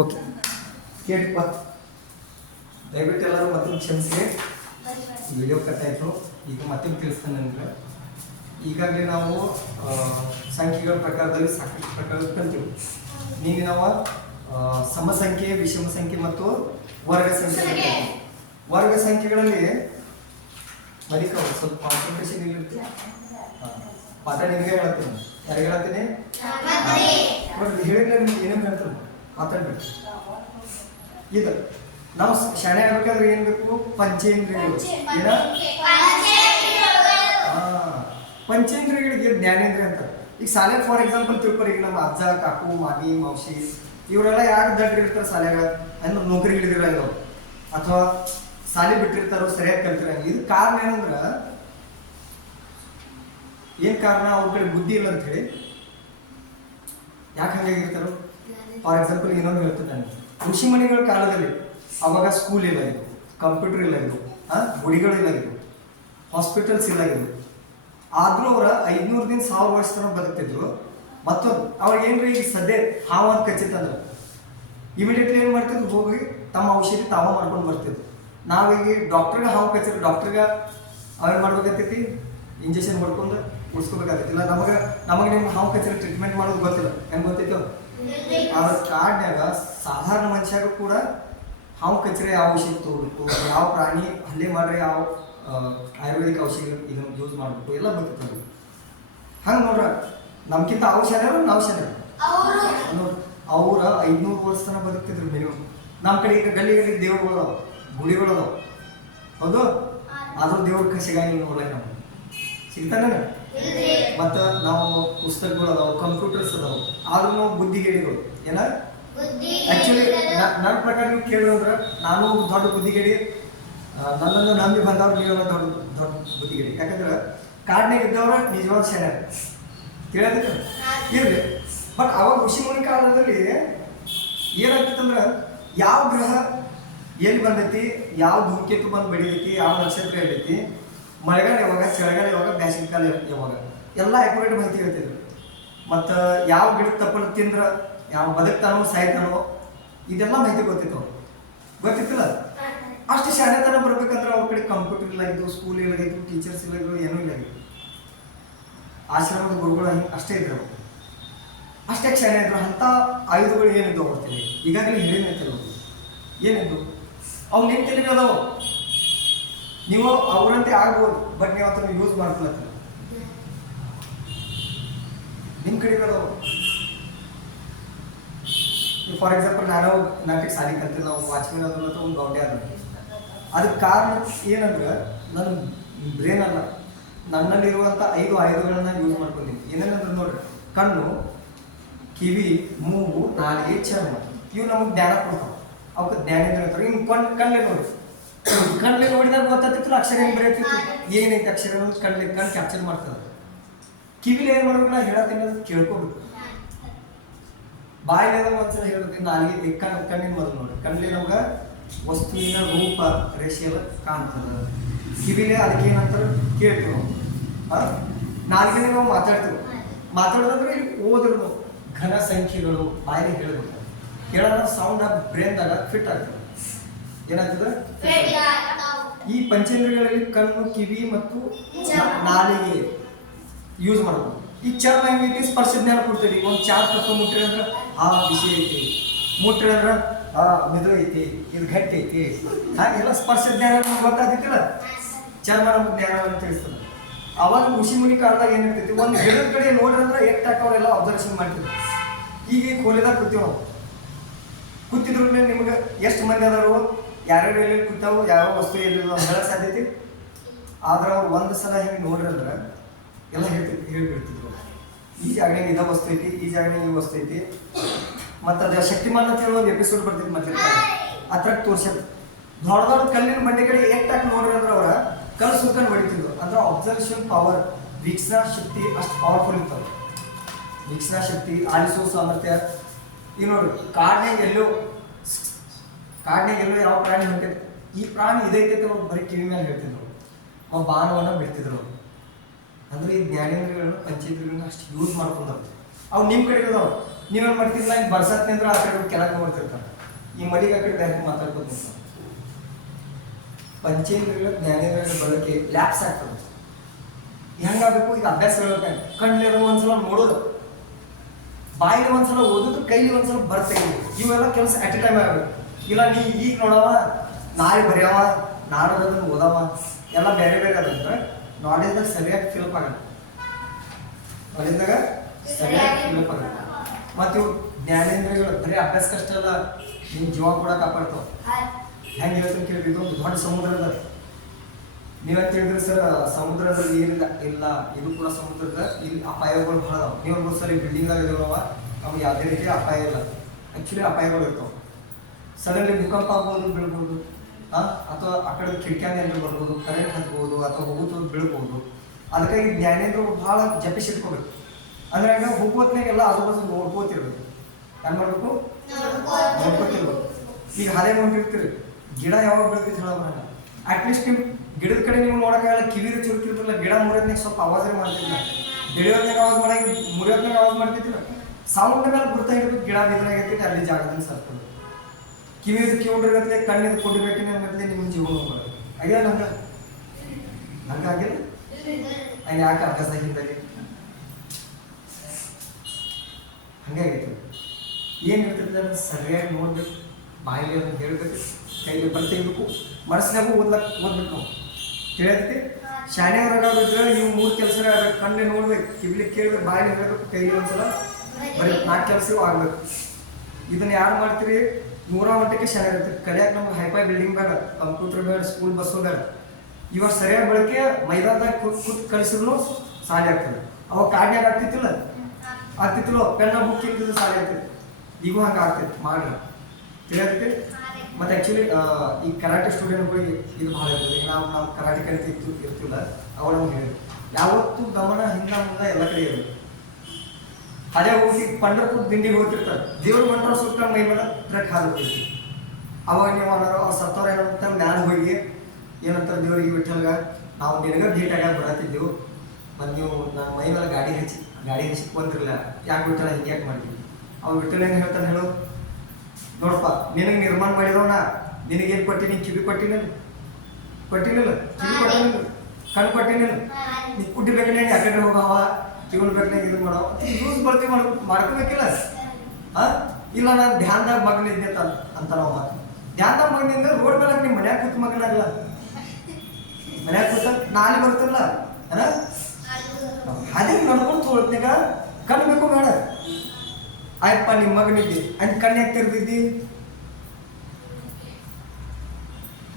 Okay. ಕೇಳಪ್ಪ ದಯವಿಟ್ಟು ಎಲ್ಲರೂ ಮತ್ತೆ ಕ್ಷಮಿಸಿ ವಿಡಿಯೋ ಕಟ್ ಆಯಿತು. ಈಗ ಮತ್ತೆ ತಿಳಿಸ್ತಾನೆ ನನಗೆ ಈಗಾಗಲೇ ನಾವು ಸಂಖ್ಯೆಗಳ ಪ್ರಕಾರದಲ್ಲಿ ಸಾಕಷ್ಟು ಪ್ರಕಾರ ಕಲ್ತೀವಿ. ಈಗ ನಾವು ಸಮಸಂಖ್ಯೆ ಸಮ ಸಂಖ್ಯೆ ವಿಷಮ ಸಂಖ್ಯೆ ಮತ್ತು ವರ್ಗ ಸಂಖ್ಯೆ ವರ್ಗ ಸಂಖ್ಯೆಗಳಲ್ಲಿ ಬರೀಕ ಸ್ವಲ್ಪ ಕಾನ್ಸಂಟ್ರೇಷನ್ ಇಲ್ಲಿರ್ತೀವಿ ಪಾಠ ನಿಮಗೆ ಹೇಳ್ತೀನಿ ಯಾರಿಗೆ ಹೇಳ್ತೀನಿ ಬಟ್ ಹೇಳಿದ್ರೆ ನಿಮ್ಗೆ ಏನೇನು ಹೇಳ್ತಾರೆ ಮಾತಾಡ್ಬೇಡಿ ಇದು ನಾವು ಶಾಣೆ ಆಗ್ಬೇಕಾದ್ರೆ ಏನ್ ಬೇಕು? ಪಂಚೇಂದ್ರಿಯಗಳು. ಏನ? ಪಂಚೇಂದ್ರಿಯಗಳಿಗೆ ಜ್ಞಾನೇಂದ್ರಿಯ ಅಂತ? ಈಗ ಶಾಲೆ ಫಾರ್ ಎಕ್ಸಾಂಪಲ್ ತಿಳ್ಕೊರಿ ಈಗ ನಮ್ಮ ಅಜ್ಜ ಕಾಕು ಮಾಮಿ ಮೌಸಿ ಇವರೆಲ್ಲ ಯಾರು ದಡ್ರಿ ಇರ್ತಾರೆ ಶಾಲ್ಯಾಗ? ಅಂದ್ರೆ ನೌಕರಿ ಹಿಡಿದಿರಲ್ಲ ಅಥವಾ ಶಾಲೆ ಬಿಟ್ಟಿರ್ತಾರೋ ಸರಿಯಾಗಿ ಕಲ್ತಿರಂಗ ಇದು ಕಾರಣ ಏನಂದ್ರ ಏನ್ ಕಾರಣ? ಅವ್ರ ಕಡೆ ಬುದ್ಧಿ ಇಲ್ಲ ಅಂತ ಹೇಳಿ. ಯಾಕೆ ಹಂಗಾಗಿರ್ತಾರೋ ಫಾರ್ ಎಕ್ಸಾಂಪಲ್ ಇನ್ನೊಂದು ಹೇಳ್ತೀನಿ ನಾನು. ಋಷಿ ಮನೆಗಳ ಕಾಲದಲ್ಲಿ ಅವಾಗ ಸ್ಕೂಲ್ ಇಲ್ಲ ಇದು ಕಂಪ್ಯೂಟರ್ ಇಲ್ಲ ಇದು ಗುಡಿಗಳು ಇಲ್ಲ ಇದು ಹಾಸ್ಪಿಟಲ್ಸ್ ಇಲ್ಲ ಇದು ಆದ್ರೂ ಅವರ ದಿನ ಸಾವಿರ ವರ್ಷ ತನಕ ಬದುಕ್ತಿದ್ರು. ಮತ್ತೊಂದು, ಅವ್ರಿಗೆ ಏನ್ರಿ ಈಗ ಸದ್ಯ ಹಾವು ಅಂತ ಕಚ್ಚಿತ್ತಂದ್ರೆ ಇಮಿಡಿಯೇಟ್ಲಿ ಏನು ಮಾಡ್ತಿದ್ರು? ಹೋಗಿ ತಮ್ಮ ಔಷಧಿ ತಾವ ಮಾಡ್ಕೊಂಡು ಬರ್ತಿದ್ರು. ನಾವೀಗ ಡಾಕ್ಟರ್ಗೆ ಹಾವು ಕಚ್ಚಿದ್ರೆ ಡಾಕ್ಟ್ರಿಗೆ ಅವೇನು ಮಾಡ್ಬೇಕಾಗ್ತೈತಿ? ಇಂಜೆಕ್ಷನ್ ಹೊಡ್ಕೊಂಡು ಉಳಿಸ್ಕೋಬೇಕಾಗ್ತಿಲ್ಲ ನಮಗೆ ನಮಗೆ ನಿಮ್ಗೆ ಹಾವು ಕಚ್ಚಿದ್ರೆ ಟ್ರೀಟ್ಮೆಂಟ್ ಮಾಡೋದು ಗೊತ್ತಿಲ್ಲ. ಹೆಂಗೆ ಗೊತ್ತೈತೋ? ಅವ್ರ ಕಾಡ್ನ್ಯಾಗ ಸಾಧಾರಣ ಮನುಷ್ಯಾಗ ಕೂಡ ಹಾವು ಕಚ್ರೆ ಯಾವ ಔಷಧಿ ತಗೋಬೇಕು ಯಾವ ಪ್ರಾಣಿ ಹಲ್ಲೆ ಮಾಡ್ರೆ ಯಾವ ಆ, ಆಯುರ್ವೇದಿಕ್ ಔಷಧಿ ಇದನ್ನು ಯೂಸ್ ಮಾಡಬೇಕು? ಎಲ್ಲ ಗೊತ್ತಿತ್ತು ಹಂಗೆ ನೋಡ್ರ ನಮ್ಗಿಂತ ಅವ್ರ ಶಾಲೆ ನಾವು ಶಾಲೆ ನೋಡ್ರಿ ಅವ್ರ. ಐದ್ನೂರು ವರ್ಷ ತನಕ ಬದುಕ್ತಿದ್ರು ಮಿನಿಮಮ್ ನಮ್ಮ ಕಡೆ ಈಗ ಗಲ್ಲಿ ಗಲ್ಲಿ ದೇವ್ರುಗಳು ಗುಡಿಗಳು ಅದಾವ. ಹೌದು? ಆದ್ರೂ ದೇವ್ರ ಕಸಿಗಾಗಿ ಸಿಗಂಗಿಲ್ಲ ನಾವು? ಸಿಗ್ತಾನೆ? ಮತ್ತು ನಾವು ಪುಸ್ತಕಗಳು ಅದಾವ ಕಂಪ್ಯೂಟರ್ಸ್ ಅದಾವ. ಆದ್ರೂ ನಾವು ಬುದ್ಧಿಗೇಡಿಗಳು ಏನ? ಆಕ್ಚುಲಿ ನನ್ನ ಪ್ರಕಾರ ನೀವು ಕೇಳಿದ್ರೆ ನಾನು ದೊಡ್ಡ ಬುದ್ಧಿಗೇಡಿ ನನ್ನನ್ನು ನಂಬಿ ಬಂದವ್ರು ನೀವು ದೊಡ್ಡ ದೊಡ್ಡ ಬುದ್ಧಿಗೇಡಿ ಯಾಕಂದ್ರೆ ಕಾಡ್ನಾಗ ಇದ್ದವ್ರ ನಿಜವಾದ ಶರಣ ತಿಳಿಯೋದಿಲ್ಲ ಇರ್ಲಿ. ಬಟ್ ಅವಾಗ ಋಷಿ ಮುನಿ ಕಾಲದಲ್ಲಿ ಏನಾಗ್ತಿತ್ತಂದ್ರೆ ಯಾವ ಗ್ರಹ ಎಲ್ಲಿ ಬಂದೈತಿ ಯಾವ ಧೂಮಕೇತು ಬಂದು ಬೆಳಿತೈತಿ ಯಾವ ನಕ್ಷತ್ರ ಇರ್ತೈತಿ ಮಳೆಗಾಲ ಯಾವಾಗ, ಚಳಿಗಾಲ ಯಾವಾಗ, ಬೇಸಿಗೆ ಕಾಲ ಯಾವಾಗ? ಎಲ್ಲ ಅಕ್ಯುರೇಟ್ ಮಾಹಿತಿ ಇರ್ತಿದ್ರು. ಮತ್ತು ಯಾವ ಗಿಡ ತಪ್ಪಲು ತಿಂದ್ರೆ, ಯಾವ ಬದುಕ್ತಾನೋ, ಸಾಯ್ತಾನೋ, ಇದೆಲ್ಲ ಮಾಹಿತಿ ಗೊತ್ತಿತ್ತು. ಗೊತ್ತಿತ್ತಿಲ್ಲ? ಅಷ್ಟು ತನಕ ಬರ್ಬೇಕಂದ್ರೆ ಅವ್ರ ಕಡೆ ಕಂಪ್ಯೂಟರ್ ಇಲ್ಲಾಗಿದ್ದು ಸ್ಕೂಲ್ ಇಲ್ಲಾಗಿದ್ದು ಟೀಚರ್ಸ್ ಇಲ್ಲಾಗಿದ್ದು, ಏನೂ ಇಲ್ಲಾಗಿತ್ತು. ಆಶ್ರಮದ ಗುರುಗಳು ಅಷ್ಟೇ ಇದ್ರು. ಅವ್ರು. ಅಷ್ಟೇ ಶಾಲೆ ಇದ್ರು. ಅಂಥ ಆಯುಧಗಳು ಏನಿದ್ದು ತಲೆ ಈಗಾಗಲೇ ಹೇಳಿನ ಕೆಲವು ಏನಿದ್ದು? ಅವ್ನು ನಿಮ್ಮ ತಲೆಗೆ ಅದಾವ. ನೀವು ಅವರಂತೆ ಆಗ್ಬೋದು ಬಟ್ ನೀವು ಅದನ್ನು ಯೂಸ್ ಮಾಡ್ಕೊಳತ್ತಿಲ್ಲ ನಿಮ್ಮ ಕಡೆ ಇರೋದು? ಫಾರ್ ಎಕ್ಸಾಂಪಲ್ ನಾನು ನಾಟಕ ಸಾಲಿ ಕಲ್ತಿಲ್ಲ ನಾವು ವಾಚ್ಮೆನ್ ಅದ್ರ ಒಂದು ಗೌಂಡೆ ಅದ ಅದಕ್ಕೆ ಕಾರಣ ಏನಂದ್ರೆ, ನನ್ನ ಬ್ರೇನ್ ಅಲ್ಲ ನನ್ನಲ್ಲಿರುವಂಥ ಐದು ಆಯುಧಗಳನ್ನ ಯೂಸ್ ಮಾಡ್ಕೊಂಡಿದ್ದೀನಿ. ಏನೇನಂದ್ರೆ ನೋಡ್ರಿ, ಕಣ್ಣು, ಕಿವಿ, ಮೂಗು, ನಾಲಿಗೆ, ಚರ್ಮ. ಇವು ನಮಗೆ ಜ್ಞಾನ ಕೊಡ್ತಾವೆ. ಅವಕ್ಕೆ ಜ್ಞಾನೇಂದ್ರ ಅಂತಾರೆ. ಇನ್ನು ಕಣ್ ಕಣ್ಣೇ ನೋಡಿ ಕಣ್ಣೆ ನೋಡಿದಾಗ ಗೊತ್ತಾಗ್ತಿತ್ತು, ಅಕ್ಷರ ಹೆಂಗೆ ಬರೆಯುತ್ತಿತ್ತು. ಏನೈತೆ ಅಕ್ಷರ? ಕಣ್ಣಿಗೆ ಕಣ್ಣು ಕ್ಯಾಪ್ಚರ್ ಮಾಡ್ತದೆ. ಕಿವಿಲಿ ಏನು ಮಾಡ್ಬೇಕು ನಾ ಹೇಳತ್ತೀನಿ ಅದು ಕೇಳ್ಕೊಬೇಕು. ಬಾಯಿಲಾಗ ಒಂದ್ಸಲ ಹೇಳ್ಬೇಕು. ನಾಲಿಗೆ ಕಣ್, ಕಣ್ಣಿನ ಮೊದಲು ನೋಡಿ. ಕಣ್ಣಲ್ಲಿ ನಮ್ಗೆ ವಸ್ತುವಿನ ರೂಪ, ರೇಷೆ ಎಲ್ಲ ಕಾಣ್ತದೆ. ಕಿವಿಲೆ ಅದಕ್ಕೆ ಏನಂತಾರೆ? ಕೇಳ್ತೀವಿ ನಾವು? ನಾಲ್ಕನೇ ನಾವು ಮಾತಾಡ್ತೀವಿ. ಮಾತಾಡೋದಂದ್ರೆ ಇಲ್ಲಿ ಓದ್ರು ಘನ ಸಂಖ್ಯೆಗಳು ಬಾಯಿಲೇ ಹೇಳ್ಬೇಕು. ಹೇಳೋಣ ಸೌಂಡ್ ಬ್ರೇನ್ದಾಗ ಫಿಟ್ ಆಗ್ತದೆ ಏನಾಗ್ತದೆ? ಈ ಪಂಚೇಂದ್ರಿಯಗಳಲ್ಲಿ ಕಣ್ಣು ಕಿವಿ ಮತ್ತು ನಾಲಿಗೆ ಯೂಸ್ ಮಾಡಬಹುದು ಈ ಚರ್ಮ ಹೆಂಗೈತಿ ಸ್ಪರ್ಶ ಜ್ಞಾನ ಕೊಡ್ತೀವಿ. ಈಗ ಒಂದು ಚಾರ್ ತಪ್ಪು ಮುಟ್ರಿ ಅಂದ್ರೆ ಆ ಬಿಸಿ ಐತಿ. ಮುಟ್ರಿ ಅಂದ್ರೆ ಆ ಮಿದು ಐತಿ ಇದು ಗಟ್ಟಿ ಐತಿ. ಹಾಗೆಲ್ಲ ಸ್ಪರ್ಶ ಜ್ಞಾನ ನಮ್ಗೆ ಗೊತ್ತಾಗ್ತಿಲ್ಲ ಚರ್ಮ ನಮ್ಗೆ ಅಂತ ತಿಳಿಸ್ತದೆ. ಅವಾಗ ಋಷಿ ಮುನಿ ಕಾಲದಾಗ ಏನಿರ್ತೈತಿ ಒಂದು ಗಿಡದ ಕಡೆ ನೋಡ್ರಿ ಅಂದ್ರೆ ಎಷ್ಟಾಕ ಅವರೆಲ್ಲ ಅಬ್ಸರ್ವೇಷನ್ ಮಾಡ್ತಿದ್ರು. ಈಗ ಈ ಕೋಲಿದಾಗ ಕೂತೀವಿ ನಾವು. ಕೂತಿದ್ರ ನಿಮ್ಗೆ ಎಷ್ಟು ಮಂದಿ ಅದಾರು ಯಾರ್ಯಾರು ಎಲ್ಲಿ ಕೂತಾವು, ಯಾವ ವಸ್ತು ಎಲ್ಲಿಲ್ಲ ಅಂತ ಹೇಳ ಸಾಧ್ಯತೆ. ಆದ್ರೆ ಅವ್ರು ಒಂದು ಸಲ ಹಿಂಗೆ ನೋಡ್ರಂದ್ರೆ ಎಲ್ಲ ಹೇಳ್ತಿ, ಹೇಳ್ಬಿಡ್ತಿದ್ರು. ಈ ಜಾಗನಾಗ ಇದ ವಸ್ತು ಐತಿ, ಈ ಜಾಗನಾಗ ಈ ವಸ್ತು ಐತಿ. ಮತ್ತು ಅದ ಶಕ್ತಿಮಾನ್ ಅಂತ ಹೇಳಿ ಒಂದು ಎಪಿಸೋಡ್ ಬರ್ತಿತ್ತು ಮತ್ತೆ ಅದ್ರಾಗ ತೋರ್ಸತ್. ದೊಡ್ಡ ದೊಡ್ಡ ಕಲ್ಲಿನ ಬಂಡೆ ಕಡೆ ಎಷ್ಟಾಗಿ ನೋಡ್ರಿ ಅಂದ್ರೆ ಅವ್ರ ಕಲ್ಲು ಸುರ್ಕೊಂಡು ಹೊಡಿತಿದ್ರು ಅಂದ್ರೆ ಅಬ್ಸರ್ವೇಷನ್ ಪವರ್ ವೀಕ್ಷಣಾ ಶಕ್ತಿ ಅಷ್ಟು ಪವರ್ಫುಲ್ ಇರ್ತವೆ ವೀಕ್ಷಣಾ ಶಕ್ತಿ ಆಲಿಸುವ ಸಾಮರ್ಥ್ಯ. ಈಗ ನೋಡ್ರಿ ಕಾಡ್ನಾಗ ಎಲ್ಲೋ ಕಾಡ್ನಾಗ ಎಲ್ಲೋ ಯಾವ ಪ್ರಾಣಿ ಹೊಂಟೈತೆ ಈ ಪ್ರಾಣಿ ಇದೈತೆ ಅವ್ರು ಬರೀ ಕಿವಿ ಮೇಲೆ ಹೇಳ್ತಿದ್ರು ಅವ್ರು ಬಾಣವನ್ನು ಬಿಡ್ತಿದ್ರು ಅಂದ್ರೆ ಈ ಜ್ಞಾನೇಂದ್ರಗಳನ್ನು ಪಂಚೇಂದ್ರಗಳನ್ನ ಅಷ್ಟು ಯೂಸ್ ಮಾಡ್ಕೊಂಡವ್ರು. ಅವು ನಿಮ್ಮ ಕಡೆ ಅದಾವ. ನೀವೇನ್ ಮಾಡ್ತಿಲ್ಲ? ಹಿಂಗೆ ಬರ್ಸತ್ ನಿಂದ್ರೆ ಆ ಕಡೆ ಕೆಳಗೆ ನೋಡ್ತಿರ್ತಾರೆ. ಈ ಮಡಿಗೆ ಆ ಕಡೆ ಬ್ಯಾಂಕ್ ಮಾತಾಡ್ಬೋದು ಪಂಚೇಂದ್ರಗಳ ಜ್ಞಾನೇಂದ್ರಗಳ ಬಳಕೆ ಲ್ಯಾಪ್ಸ್ ಆಗ್ತದೆ. ಹೆಂಗಾಗಬೇಕು ಈಗ ಅಭ್ಯಾಸ ಹೇಳ್ಬೇಕು ಕಣ್ಣಿರೋ ಒಂದ್ಸಲ ನೋಡೋದು. ಬಾಯಿಲಿ ಒಂದ್ಸಲ ಓದೋದು ಕೈಲಿ ಒಂದ್ಸಲ ಬರ್ತೆಗೆ ಇವೆಲ್ಲ ಕೆಲಸ ಅಟ್ ಎ ಟೈಮ್ ಆಗಬೇಕು. ಇಲ್ಲ ನೀ ಈಗ ನೋಡವ ನಾಳೆ ಬರೆಯವ ನಾಳೆ ಅದನ್ನು ಓದವ ಎಲ್ಲ ಬೇರೆ ಬೇರೆ ಅದಂದ್ರೆ ನಾಲೆಜ್ದಾಗ ಸರಿಯಾಗಿ ಫಿಲಪ್ ಆಗಲ್ಲ. ನಾಲೆಜ್ದಾಗ ಸರಿಯಾಗಿ ಫಿಲಪ್ ಆಗಲ್ಲ. ಮತ್ತು ಇವು ಜ್ಞಾನೇಂದ್ರಿಯಗಳು ಬರೀ ಅಭ್ಯಾಸಕ್ಕಷ್ಟೇ ಅಲ್ಲ ನಿಮ್ಮ ಜೀವ ಕೂಡ ಕಾಪಾಡ್ತಾವ. ಹೆಂಗೆ ಹೇಳ್ತೀನಿ ಕೇಳಿ ಇದೊಂದು ಒಂದು ದೊಡ್ಡ ಸಮುದ್ರ ಅದ. ನೀವಂತ ಹೇಳಿದ್ರಿ ಸರ್ ಸಮುದ್ರದಲ್ಲಿ ಏನಿಲ್ಲ ಇಲ್ಲ ಇದು ಕೂಡ ಸಮುದ್ರದ ಇಲ್ಲಿ ಅಪಾಯಗಳು ಬಹಳ ಅದಾವ. ನೀವು ಸರಿ ಬಿಲ್ಡಿಂಗ್ ಇದಾವ ನಮ್ಗೆ ಯಾವುದೇ ರೀತಿ ಅಪಾಯ ಇಲ್ಲ. ಆಕ್ಚುಲಿ ಅಪಾಯಗಳು ಇರ್ತಾವ. ಸಡನ್ಲಿ ಭೂಕಂಪ ಆಗ್ಬೋದು, ಬೀಳ್ಬೋದು ಅಥವಾ ಆ ಕಡೆ ಕಿಟಕಿಯಾಗ ಬರ್ಬೋದು, ಕರೆಂಟ್ ಹತ್ಬೋದು, ಅಥವಾ ಹೋಗುತ್ತ ಬೀಳ್ಬೋದು, ಅದಕ್ಕಾಗಿ ಜ್ಞಾನೇಂದ್ರ ಬಹಳ ಜಪಿಸಿಟ್ಕೋಬೇಕು. ಅಂದ್ರೆ ಹಂಗ ಹೋಗೋತ್ನಾಗೆಲ್ಲ ಬಾಜು ನೋಡ್ಕೋತಿರ್ಬೇಕು. ಏನ್ ಮಾಡ್ಬೇಕು? ನೋಡ್ಕೋತಿರ್ಬೇಕು. ಈಗ ಹಳೆ ಹೊಂಟಿರ್ತೀರಿ ಗಿಡ ಯಾವಾಗ ಬೆಳೆದಿತ್ತು ಹೇಳೋ ಬರಲ್ಲ ಅಟ್ಲೀಸ್ಟ್ ನಿಮ್ ಗಿಡದ ಕಡೆ ನೀವು ನೋಡಕ್ಕಾಗಲ್ಲ, ಕಿವಿರು ಚುರುಕಿರ್ತಿಲ್ಲ ಗಿಡ ಮುರಿಯೋದ್ನಾಗ ಸ್ವಲ್ಪ ಆವಾಜೇ ಮಾಡ್ತಿಲ್ಲ ಬೆಳೆಯೋದ್ನಾಗ ಆವಾಜ್ ಮಾಡಿ ಮುರಿಯೋದ್ನಾಗ ಆವಾಜ್ ಮಾಡ್ತಿದ್ದಿಲ್ಲ. ಸೌಂಡ್ ಮೇಲೆ ಗುರ್ತಾ ಇರ್ಬೇಕು ಗಿಡ ಬಿದ್ರಾಗೈತಿ ಅಲ್ಲಿ ಜಾಗದಲ್ಲಿ ಸರ್ಕೊಂಡು. ಕಿವಿದ ಕಿವುಡ್ರಿಗತ್ಲೆ ಕಣ್ಣಿದ ಕೊಡ್ಬೇಕಿನ ಮೊದಲೇ ನಿಮ್ಮ ಜೀವನ ಮಾಡೋದು. ಆಗ್ಯಾವ ನಂಗ? ಆಗಿಲ್ಲ? ಹಂಗೆ ಯಾಕೆ ಅಭ್ಯಾಸ ಆಗಿದ್ದಾಗ ಹಂಗಾಗಿತ್ತು ಏನು ಅದನ್ನ ಸರಿಯಾಗಿ ನೋಡ್ಬೇಕು, ಬಾಯಿಗೆ ಅದನ್ನು ಹೇಳ್ಬೇಕು ಕೈಲಿ ತೆಗಿಬೇಕು, ಮನಸ್ಸಿನಾಗೂ ಓದ್ಲಕ್ ಓದ್ಬೇಕು ನಾವು. ತಿಳಿಯತ್ತೆ ಶಾಣೆ ಹೊರಗಾಗಿದ್ರೆ ನೀವು ಮೂರು ಕೆಲಸ ಕಣ್ಣೆ ನೋಡ್ಬೇಕು, ಕಿವಿಲಿ ಕೇಳ್ಬೇಕು ಬಾಯಿಗೆ ಹೇಳ್ಬೇಕು, ಕೈಲಿ ಒಂದ್ಸಲ ಬರೀ ನಾಲ್ಕು ಕೆಲಸ ಆಗ್ಬೇಕು. ಇದನ್ನ ಯಾರು ಮಾಡ್ತೀರಿ? ನೂರ ಮಟ್ಟಕ್ಕೆ ಶಾಲೆ ಇರುತ್ತೆ. ಕಲಿಯಕ್ಕೆ ನಮ್ಗೆ ಹೈಫೈ ಬಿಲ್ಡಿಂಗ್ ಬೇಡ ಕಂಪ್ಯೂಟರ್ ಬೇಡ ಸ್ಕೂಲ್ ಬಸ್ ಬೇಡ. ಇವಾಗ ಸರಿಯಾದ ಬಳಕೆ ಮೈದಾನದಾಗ ಕೂತ್ ಕೂತ್ ಕಲಿಸಿದ್ರು ಸಾಲಿ ಆಗ್ತದೆ. ಅವಾಗ ಕಾಡ್ನ್ಯಾಗ ಆಗ್ತಿತ್ತಿಲ್ಲ? ಆಗ್ತಿತ್ತಿಲ್ಲ? ಪೆನ್ನ ಬುಕ್ ಇರ್ತಿದ್ದು ಸಾಲಿ ಆಗ್ತದೆ ಈಗ ಹಂಗೆ ಆಗ್ತೈತೆ ಮಾಡ್ರಿ. ತಿಳಿಯತ್ತೆ? ಮತ್ತೆ ಆ್ಯಕ್ಚುಲಿ ಈ ಕರಾಟೆ ಸ್ಟೂಡೆಂಟ್ಗಳಿಗೆ ಇದು ಭಾಳ ಇರ್ತದೆ. ಈಗ ನಾವು ನಾವು ಕರಾಟೆ ಕಲಿತಿತ್ತು ಇರ್ತಿಲ್ಲ. ಅವಾಗ ನಮ್ಗೆ ಹೇಳಿದ್ರು. ಯಾವತ್ತೂ ಗಮನ ಹಿಂದ ಮುಂದೆ ಎಲ್ಲ ಕಡೆ ಇರುತ್ತೆ. ಅದೇ ಹೋಗಿ ಪಂಡರ್ಪುರ್ ದಿಂಡಿಗೆ ಹೋಗ್ತಿರ್ತಾರೆ. ದೇವ್ರ ಮಂತ್ರ ಸುತ್ತ ಮೈ ಮೇಲೆ ಟ್ರಕ್ ಹಾಲು ಅವಾಗ ನೀವು ಅನ್ನೋರು ಅವ್ರು ಸತ್ತವ್ರ ಏನಂತ ಮ್ಯಾಲ ಹೋಗಿ. ಏನಂತಾರೆ ದೇವರಿಗೆ ಬಿಟ್ಟಲ್ಗ ನಾವು ನಿನಗೆ ಭೇಟಿ ಆಗ ಬರತ್ತಿದ್ದೆವು. ಮತ್ತು ನೀವು ನಾನು ಮೈ ಮೇಲೆ ಗಾಡಿ ಹಚ್ಚಿ ಗಾಡಿ ಹಚ್ಚಿ ಬಂದಿರಲಿಲ್ಲ. ಯಾಕೆ ಬಿಟ್ಟಲ್ಲ ಹಿಂಗೆ ಯಾಕೆ ಮಾಡಿದ್ವಿ ಅವ್ನು ಬಿಟ್ಟಲ್ಲ ಏನು ಹೇಳ್ತಾನೆ ಹೇಳು. ನೋಡಪ್ಪ ನಿನಗೆ ನಿರ್ಮಾಣ ಮಾಡಿದವನ ನಿನಗೇನು ಕೊಟ್ಟಿನಿ? ಕಿವಿ ಕೊಟ್ಟಿನ ಕೊಟ್ಟಿನಿಲ್ಲ ಕಿವಿ ಕೊಟ್ಟಿನಿಲ್ಲ ಕಣ್ಣು ಕೊಟ್ಟಿನಿಲ್ಲ ನೀ ಕುಡ್ಡಿ ಬೇಕನೆ ಯಾಕಡೆ ಹೋಗವ ಕಿವನ್ ಬೇಕನೆ ಇದು ಮಾಡೋ. ಯೂಸ್ ಬರ್ತಿ ಮಾಡ್, ಮಾಡ್ಕೋಬೇಕಿಲ್ಲ? ಇಲ್ಲ, ನಾನು ಧ್ಯಾನದಾಗ ಮಗನ ಇದ್ದೆ ಅಂತ ನಾವು ಮಾತು. ಧ್ಯಾನದಾಗ ಮಗನಿಂದ ರೋಡ್ ಮೇಲೆ ನಿಮ್ಮ ಮನ್ಯಾಗ ಕೂತ್ ಮಗನಾಗಲ್ಲ ಮನ್ಯಾಗ ಕೂತ ನಾಳೆ ಬರ್ತಿಲ್ಲ ಅಲ್ಲ ಅದೇ ನಡ್ಕೊಂಡು ತೋಳ್ತ್ನಾಗ ಕಣ್ಣು ಬೇಕು ಬೇಡ. ಆಯ್ತಪ್ಪ ನಿಮ್ಮ ಮಗನಿದ್ದಿ ಅಂತ ಕಣ್ಣು ಯಾಕೆ ತೆಗ್ದಿದ್ದಿ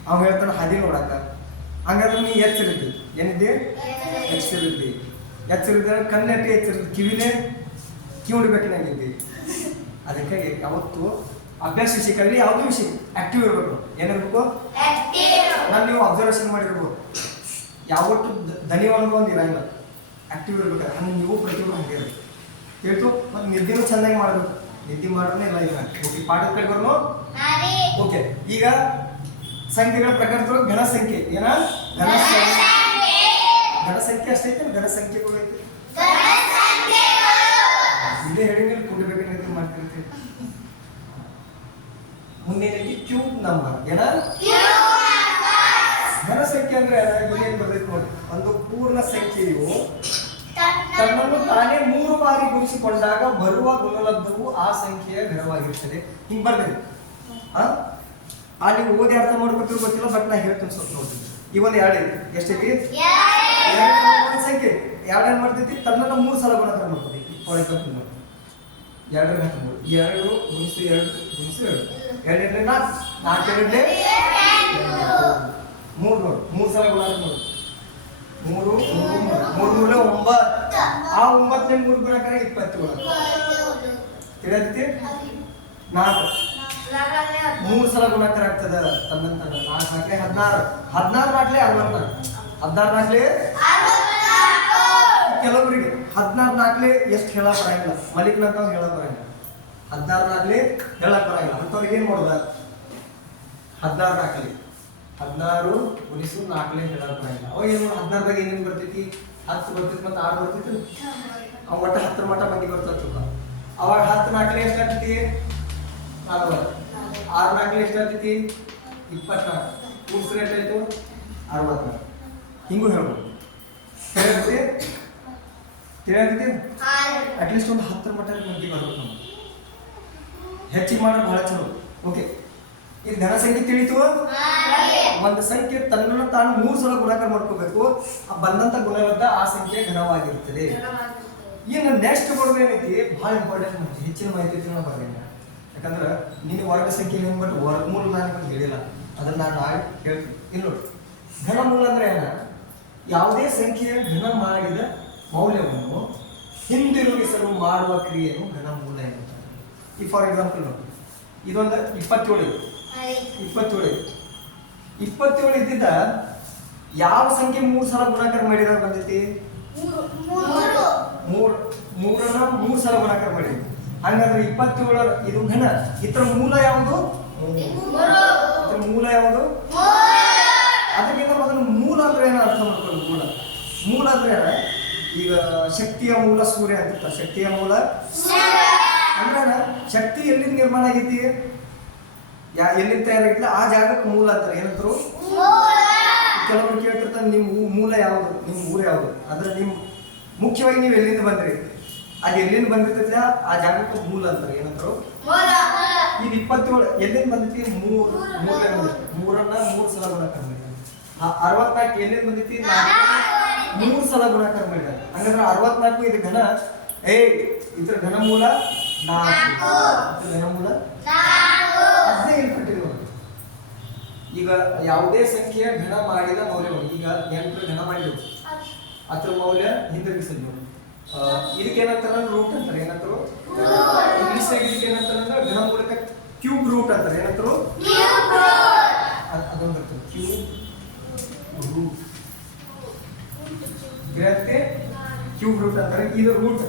ಅವ ಹೇಳ್ತಾನೆ ಹದಿ ನೋಡಕ್ಕ. ಹಂಗಾದ್ರೆ ನೀ ಎಚ್ಚರಿದ್ದಿ? ಏನಿದ್ದಿ? ಎಚ್ಚರಿದ್ದಿ. ಎಚ್ಚರಿದ್ದ ಕಣ್ಣೆಟ್ಟಿ ಎಚ್ಚರಿದ್ದಿ ಕಿವಿನೇ ಕಿವಿಡ್ಬೇಕಿನಾಗಿದ್ದಿ ಅದಕ್ಕಾಗಿ ಯಾವತ್ತು ಅಭ್ಯಾಸ ವಿಷಯಕ್ಕಾಗಲಿ ಯಾವುದೇ ವಿಷಯ ಆಕ್ಟಿವ್ ಇರಬೇಕು. ಏನಿರ್ಬೇಕು ನಾನು ನೀವು ಅಬ್ಸರ್ವೇಷನ್ ಮಾಡಿರ್ಬೋದು ಯಾವತ್ತು ಒಳಗೆ ಒಂದು ಇರಂಗಿಲ್ಲ ಆಕ್ಟಿವ್ ಇರ್ಬೇಕು. ಹಂಗೆ ನೀವು ಪ್ರತಿಯೊಬ್ಬರು ಹಂಗೆ ಇರಬೇಕು. ಹೇಳ್ತು ಮತ್ತು ನಿದ್ದೆನೂ ಚೆನ್ನಾಗಿ ಮಾಡಬೇಕು. ನಿದ್ದೆ ಮಾಡೋದೇ ಇಲ್ಲ ಇಲ್ಲ ಓಕೆ ಪಾಠದ ಕಡೆ ಬರೋನು? ಓಕೆ ಈಗ ಸಂಖ್ಯೆಗಳ ಪ್ರಕಾರದೊಳಗೆ ಘನ ಸಂಖ್ಯೆ. ಏನ? ಘನ ಸಂಖ್ಯೆ. ಘನ ಸಂಖ್ಯೆ ಅಷ್ಟೈತೆ ಘನ ಸಂಖ್ಯೆಗಳು ಐತೆ ಇಲ್ಲೇ ಹೇಳಿ ನೀವು ಕುಡಿಬೇಕು ನಿದ್ದೆ ಮಾಡ್ತಿರ್ತೀವಿ ಮುಂದೇನೈತಿ ಕ್ಯೂಬ್ ನಂಬರ್ ಏನ? ಘನ ಸಂಖ್ಯೆ ಅಂದ್ರೆ ಏನ್ ಬರ್ತೈತೆ ನೋಡಿ. ಒಂದು ಪೂರ್ಣ ಸಂಖ್ಯೆಯು ತನ್ನನ್ನು ತಾನೇ ಮೂರು ಬಾರಿ ಗುಣಿಸಿಕೊಂಡಾಗ ಬರುವ ಗುಣಲಬ್ಧವು ಆ ಸಂಖ್ಯೆಯ ಘನವಾಗಿರುತ್ತದೆ ಹಿಂಗ್ ಬರ್ದೇನೆ ಆ ನೀವು ಓದಿ ಅರ್ಥ ಮಾಡ್ಕೊತಿರೋ ಗೊತ್ತಿಲ್ಲ ಬಟ್ ನಾ ಹೇಳ್ತೀನಿ ಸ್ವಲ್ಪ ನೋಡಿ ಈ ಒಂದು ಎರಡು ಐತಿ. ಎಷ್ಟೈತಿ ಸಂಖ್ಯೆ ಐತಿ. ಎರಡು ಏನ್ ಮಾಡ್ತೈತಿ? ತನ್ನನ್ನು ಮೂರು ಸಲ ಗುಣಾಕಾರ ಮಾಡ್ತದೆ ಇಪ್ಪತ್ತು ಎಕ್ಸಾಂಪಲ್ ನೋಡಿ. ಎರಡು ಮೂರು. ಎರಡು ಗುಣಿಸು ಎರಡು ಗುಣಿಸು ಎರಡು. ಎರಡು ಎರಡನೇ ನಾಲ್ಕು. ನಾಲ್ಕು ಎರಡನೇ ಮೂರು. ನೋಡು. ಮೂರು ಸಲ ಗುಣಾಕಾರ ನೋಡು. ಮೂರು ಮೂರು ಮೂರು. ಮೂರು ಮೂರಲೆ ಒಂಬತ್ತು. ಆ ಒಂಬತ್ತನೇ ಮೂರು ಗುಣಾಕಾರ ಇಪ್ಪತ್ತು ತಿಳಿಯತ್ತಿ ನಾಲ್ಕು. ಮೂರು ಸಲ ಗುಣಾಕಾರ ಆಗ್ತದ? ತನ್ನಂತ ನಾಲ್ಕು ಹಾಕಲೆ ಹದಿನಾರು. ಹದಿನಾರು ಬಾಟ್ಲೆ ಅರವತ್ನಾಲ್ಕು ಹದಿನಾರು ನಾಲ್ಕಲೆ ಕೆಲವೊಬ್ರಿಗೆ. ಹದಿನಾರು ನಾಲ್ಕಲೆ ಎಷ್ಟು ಹೇಳಕ್ ಬರಂಗಿಲ್ಲ. ಮಲಿಕ್ನಂತ ಹೇಳಕ್ ಬರಂಗಿಲ್ಲ. ಹದಿನಾರು ನಾಲ್ಕಲೆ ಹೇಳಕ್ ಬರಂಗಿಲ್ಲ. ಅಂಥವ್ರಿಗೆ ಏನು ಮಾಡೋದ? ಹದಿನಾರು ನಾಲ್ಕಲೆ ಹದಿನಾರು ಉಳಿಸು ನಾಲ್ಕಲೆ ಹೇಳಕ್ ಬರಂಗಿಲ್ಲ. ಅವಾಗ ಏನು ಹದಿನಾರದಾಗ ಏನೇನು ಬರ್ತೈತಿ? ಹತ್ತು ಬರ್ತೈತಿ ಮತ್ತೆ ಆರು ಬರ್ತೈತಿ? ಅವ್ ಒಟ್ಟ ಹತ್ತರ ಮಟ್ಟ ಮಂದಿ ತುಂಬ ಅವಾಗ ಹತ್ತು ಎಷ್ಟು ಎಷ್ಟಾಗ್ತೈತಿ ನಲ್ವತ್ತು ಆರು ನಾಲ್ಕನೇ ಎಷ್ಟಾಗ್ತೈತಿ ಇಪ್ಪತ್ನಾಲ್ಕು ಕೂಡ್ಸ್ರೆ ಎಷ್ಟಾಯ್ತು ಅರವತ್ನಾಲ್ಕು ಹಿಂಗೂ ಹೇಳ್ಬೋದು. ತಿಳಿಯಾಗ್ತೈತಿ ಅಟ್ ಅಟ್ಲೀಸ್ಟ್ ಒಂದು ಹತ್ತರ ಮಟ್ಟ ಮಂದಿ ಬರ್ಬೇಕು ನಾವು ಹೆಚ್ಚಿಗೆ ಮಾಡೋದು ಬಹಳ ಚಲೋ. ಓಕೆ ಈಗ ಧನ ಸಂಖ್ಯೆ ತಿಳಿತು? ಒಂದು ಸಂಖ್ಯೆ ತನ್ನನ್ನು ತಾನು ಮೂರು ಸಲ ಗುಣಾಕಾರ ಮಾಡ್ಕೋಬೇಕು. ಆ ಬಂದಂತ ಗುಣವಂತ ಆ ಸಂಖ್ಯೆ ಘನವಾಗಿರುತ್ತದೆ. ಇನ್ನು ನೆಕ್ಸ್ಟ್ ಬರೋದು ಏನೈತಿ? ಬಹಳ ಇಂಪಾರ್ಟೆಂಟ್ ಮಾಹಿತಿ ಹೆಚ್ಚಿನ ಮಾಹಿತಿ ತಿಳ್ಕೊಂಡು ಬರ್ತೀನಿ ಯಾಕಂದ್ರೆ ನೀನು ವರ್ಗ ಸಂಖ್ಯೆ ಏನು ಬಟ್ ವರ್ಗಮೂಲ ನಾನು ನಿಮಗೆ ಹೇಳಿಲ್ಲ. ಅದನ್ನ ನಾನು ಹೇಳ್ತೀನಿ. ಇಲ್ಲಿ ನೋಡಿ. ಘನಮೂಲ ಅಂದ್ರೆ ಏನ? ಯಾವುದೇ ಸಂಖ್ಯೆಯ ಘನ ಮಾಡಿದ ಮೌಲ್ಯವನ್ನು ಹಿಂದಿರುಗಿಸಲು ಮಾಡುವ ಕ್ರಿಯೆಯನ್ನು ಘನ ಮೂಲ ಎನ್ನುತ್ತಾರೆ. ಈ ಫಾರ್ ಎಕ್ಸಾಂಪಲ್ ನೋಡಿ. ಇದೊಂದು ಇಪ್ಪತ್ತೇಳು ಇದೆ. ಇಪ್ಪತ್ತೇಳು ಇದೆ. ಇಪ್ಪತ್ತೇಳು ಇದ್ದಿದ್ದ ಯಾವ ಸಂಖ್ಯೆ ಮೂರು ಸಲ ಗುಣಾಕಾರ ಮಾಡಿದಾಗ ಬಂದೈತಿ? ಮೂರ್. ಮೂರನ್ನ ಮೂರು ಸಲ ಗುಣಾಕಾರ ಮಾಡಿದ್ವಿ ಹಂಗಂದ್ರೆ ಇಪ್ಪತ್ತೇಳ ಇದು ಘನ. ಇತರ ಮೂಲ ಯಾವುದು? ಇದ್ರ ಮೂಲ ಯಾವುದು? ಅದಕ್ಕಿಂತ ಮೊದಲು ಮೂಲ ಅಂದ್ರೆ ಏನು ಅರ್ಥ ಮೂಲ ಅಂದ್ರೆ ಈಗ ಶಕ್ತಿಯ ಮೂಲ ಸೂರ್ಯ ಅಂತ ಶಕ್ತಿಯ ಮೂಲ ಅಂದ್ರೆ? ಶಕ್ತಿ ಎಲ್ಲಿಂದ ನಿರ್ಮಾಣ ಆಗೈತಿ? ಯಾ, ಎಲ್ಲಿಂದ ತಯಾರಾಗಿಲ್ಲ ಆ ಜಾಗಕ್ಕೆ ಮೂಲ ಅಂತಾರೆ. ಏನಂತರು? ಕೆಲವರು ಕೇಳ್ತಿರ್ತಾರೆ, ನಿಮ್ಮ ಮೂಲ ಯಾವುದು? ನಿಮ್ಮ ಊರು ಯಾವುದು? ಅಂದ್ರೆ ನಿಮ್ಮ, ಮುಖ್ಯವಾಗಿ ನೀವು ಎಲ್ಲಿಂದ ಬಂದ್ರಿ? ಅದು ಎಲ್ಲಿಂದ ಬಂದಿರ್ತೈತೆ? ಆ ಜಾಗಕ್ಕೆ ಮೂಲ ಅಂತಾರೆ. ಏನಂತರು? ಇದು ಇಪ್ಪತ್ತೇಳು, ಎಲ್ಲಿಂದ ಬಂದೈತಿ? ಮೂರು ಮೂರನ್ನ ಮೂರು ಸಲ ಬರಕ್ಕೆ ಅರವತ್ನಾಲ್ಕು ಎಲ್ಲಿಂದ ಬಂದೈತಿ? ನಾಲ್ಕು ಮೂರು ಸಲ ಗುಣಾಕಾರ ಮಾಡಿದ್ದಾರೆ. ಹಂಗಂದ್ರೆ ಅರವತ್ನಾಲ್ಕು ಇದು ಘನ. ಏ ಇದ್ರ ಘನ ಮೂಲ ನಾಲ್ಕು. ಇದ್ರ ಘನ ಮೂಲ ಅದೇ ಇಲ್ಲಿ ಈಗ ಯಾವುದೇ ಸಂಖ್ಯೆಯ ಘನ ಮಾಡಿದ ಮೌಲ್ಯವನ್ನು ಈಗ ಎಂಟರ ಘನ ಮಾಡಿದ್ರು ಅದ್ರ ಮೌಲ್ಯ ಹಿಂದಿರುಗಿಸಿದ್ವು ಇದಕ್ಕೆ ಇದಕ್ಕೇನಂತಾರ ರೂಟ್ ಅಂತಾರೆ. ಏನಂತರು? ಇಂಗ್ಲಿಷ್ ಇದಕ್ಕೆ ಏನಂತಾರ ಅಂದ್ರೆ ಘನ ಮೂಲಕ ಕ್ಯೂಬ್ ರೂಟ್ ಅಂತಾರೆ. ಏನಂತರು? ಅದ್- ಅದೊಂದು ಕ್ಯೂಬ್ ರೂಟ್ ಇರತ್ತೆ ಕ್ಯೂಬ್ ರೂಟ್ ಅಂತಾರೆ ಇದು ರೂಟ್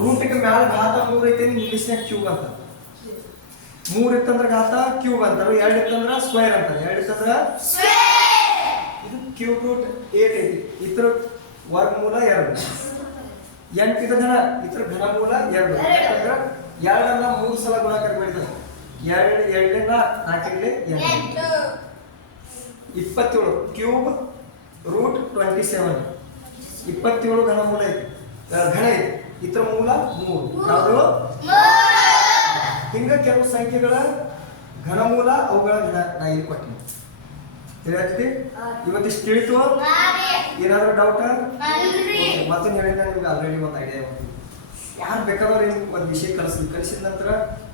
ರೂಟ್ಗೆ ಮ್ಯಾಲ ಘಾತ ಮೂರು ಐತೆ ಇಂಗ್ಲೀಷ್ನಾಗ ಕ್ಯೂಬ್ ಅಂತ. ಮೂರು ಇತ್ತಂದ್ರ ಘಾತ ಕ್ಯೂಬ್ ಅಂತಾರೆ ಎರಡು ಇತ್ತಂದ್ರ ಸ್ಕ್ವೇರ್ ಅಂತಾರೆ ಎರಡು ಇತ್ತಂದ್ರ ಇದು ಕ್ಯೂಬ್ ರೂಟ್ ಏಟ್ ಐತಿ. ಇದ್ರ ವರ್ಗಮೂಲ ಎರಡು. ಎಂಟಿದ ಘನ ಇದ್ರ ಘನಮೂಲ ಎರಡು. ಯಾಕಂದ್ರ ಎರಡನ್ನ ಮೂರು ಸಲ ಗುಣಾಕಾರ ಮಾಡಿದ್ರೆ ಎರಡು ಎರಡನ್ನ ನಾಲ್ಕರಲ್ಲಿ ಎಂಟು. ಇಪ್ಪತ್ತೇಳು. Cube root twenty seven. ಇಪ್ಪತ್ತೇಳು ಘನಮೂಲ ಐತಿ. ಆ, ಘನ ಐತಿ. ಇತರ ಮೂಲ ಮೂರು. ಹಿಂಗ ಕೆಲವು ಸಂಖ್ಯೆಗಳ ಘನಮೂಲ ಅವುಗಳ ಘನ ನಾ ಇಲ್ಲಿ ಕೊಟ್ಟಿನಿ. ತಿಳಿಯತ್ತಿ ಇವತ್ತಿಷ್ಟು ತಿಳಿತು? ಏನಾದ್ರು ಡೌಟ್ ಮತ್ತೊಂದು ಹೇಳಿದ್ರೆ ನಿಮ್ಗೆ ಆಲ್ರೆಡಿ ಒಂದು ಐಡಿಯಾ ಯಾರು ಬೇಕಾದವ್ರು ಏನು ಒಂದು ವಿಷಯ ಕಲಿಸ್ಲಿ ಕಲಿಸಿದ ನಂತರ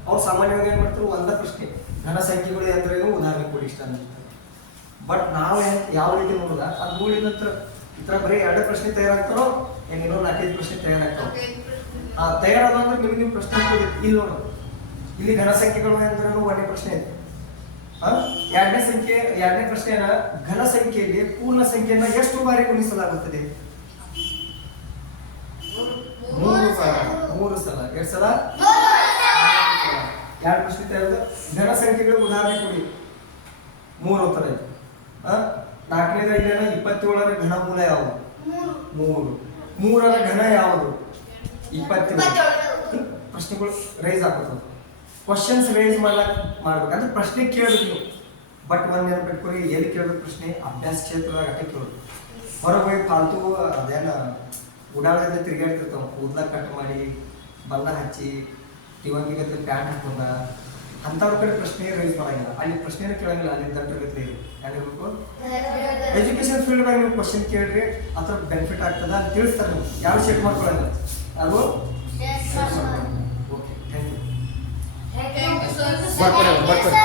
ಅವ್ರು ಸಾಮಾನ್ಯವಾಗಿ ಏನು ಮಾಡ್ತಾರೆ? ಒಂದ ಪ್ರಶ್ನೆ. ಘನ ಸಂಖ್ಯೆಗಳು ಅಂದ್ರೆ ಉದಾಹರಣೆ ಕೊಡಿ ಇಷ್ಟ ಅಂತ ಬಟ್ ನಾವು ಯಾವ ರೀತಿ ನೋಡುದ? ಅದು ನೋಡಿದ ನಂತರ ಇತರ ಬರೀ ಎರಡು ಪ್ರಶ್ನೆ ತಯಾರಾಗ್ತಾರೋ? ಇನ್ನೊಂದು ನಾಲ್ಕೈದು ಪ್ರಶ್ನೆ ತಯಾರಾಗ್ತಾವ ಆ ತಯಾರಾದ ಅಂದ್ರೆ ನಿಮ್ಗೆ ನೀವು ಪ್ರಶ್ನೆ. ಇಲ್ಲಿ ನೋಡು. ಇಲ್ಲಿ ಘನ ಸಂಖ್ಯೆಗಳು ಅಂದ್ರೆ ಒಂದೇ ಪ್ರಶ್ನೆ ಆ? ಎರಡನೇ ಸಂಖ್ಯೆ, ಎರಡನೇ ಪ್ರಶ್ನೆ ಘನ ಸಂಖ್ಯೆಯಲ್ಲಿ ಪೂರ್ಣ ಸಂಖ್ಯೆಯನ್ನ ಎಷ್ಟು ಬಾರಿ ಗುಣಿಸಲಾಗುತ್ತದೆ? ಮೂರು ಸಲ. ಮೂರು ಸಲ. ಎರಡು ಸಲ? ಎರಡು ಪ್ರಶ್ನೆ ತಯಾರದ ಘನ ಸಂಖ್ಯೆಗಳು ಉದಾಹರಣೆ ಕೊಡಿ. ಮೂರು ಉತ್ತರ ಇದೆ? ನಾಲ್ಕನೇದ ಇಲ್ಲೇನ ಇಪ್ಪತ್ತೇಳರ ಘನ ಮೂಲ ಯಾವುದು? ಮೂರು. ಮೂರರ ಘನ ಯಾವುದು? ಇಪ್ಪತ್ತೇಳು. ಪ್ರಶ್ನೆಗಳು ರೈಸ್ ಆಗ್ತದೆ ಕ್ವಶನ್ಸ್ ರೈಸ್ ಮಾಡ್ಲಾಕ್ ಮಾಡ್ಬೇಕು. ಅಂದ್ರೆ ಪ್ರಶ್ನೆ ಕೇಳಬೇಕು. ನೀವು ಬಟ್ ಒಂದು ನೆನಪಿಟ್ಕೊಳ್ಳಿ ಎಲ್ಲಿ ಕೇಳಬೇಕು ಪ್ರಶ್ನೆ? ಅಭ್ಯಾಸ ಕ್ಷೇತ್ರದಾಗ ಅಷ್ಟೇ ಕೇಳೋದು ಹೊರಗೆ ಹೋಗಿ ಫಾಲ್ತು ಅದೇನ ಉಡಾಳದಿಂದ ತಿರುಗಾಡ್ತಿರ್ತಾವ ಕೂದಲ ಕಟ್ ಮಾಡಿ ಬಲ್ಲ ಹಚ್ಚಿ ಇವಾಗ ಗತಿ ಪ್ಯಾಂಟ್ ಹಾಕೊಂಡ ಅಂಥವ್ರ ಕಡೆ ಪ್ರಶ್ನೆ ರೈಸ್ ಮಾಡಂಗಿಲ್ಲ. ಅಲ್ಲಿ ಪ್ರಶ್ನೆ ಕೇಳಂಗಿಲ್ಲ ಅಲ್ಲಿ ದಂಡಗತಿ ಬೇಕು? ಎಜುಕೇಶನ್ ಫೀಲ್ಡ್ದಾಗ ನೀವು ಕ್ವಶನ್ ಕೇಳ್ರಿ ಅದ್ರ ಬೆನಿಫಿಟ್ ಆಗ್ತದ ಅಂತ ತಿಳಿಸ್ತಾರೆ ನೀವು ಯಾರು ಚೆಕ್ ಮಾಡ್ಕೊಳ್ಳಲ್ಲ ಅದು ಓಕೆ ಥ್ಯಾಂಕ್ ಯು ಬರ್ತಾರೆ ಬರ್ತಾರೆ